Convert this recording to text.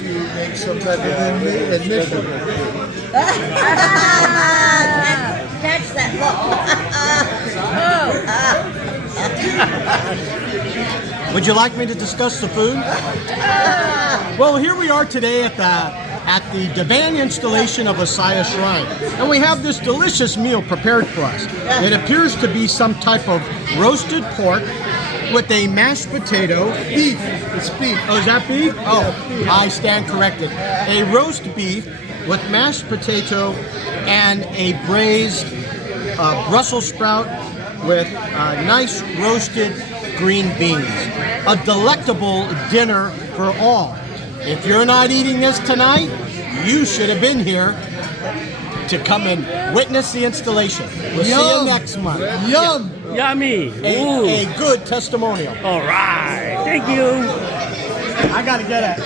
you make some type of admission. Catch that look. Would you like me to discuss the food? Well, here we are today at the Divan installation of Asaya Shrine, and we have this delicious meal prepared for us. It appears to be some type of roasted pork with a mashed potato. Beef. It's beef. Oh, is that beef? Oh, I stand corrected. A roast beef with mashed potato and a braised Brussels sprout with nice roasted green beans. A delectable dinner for all. If you're not eating this tonight, you should have been here to come and witness the installation. We'll see you next month. Yum. Yummy. A good testimonial. All right. Thank you. I gotta get it.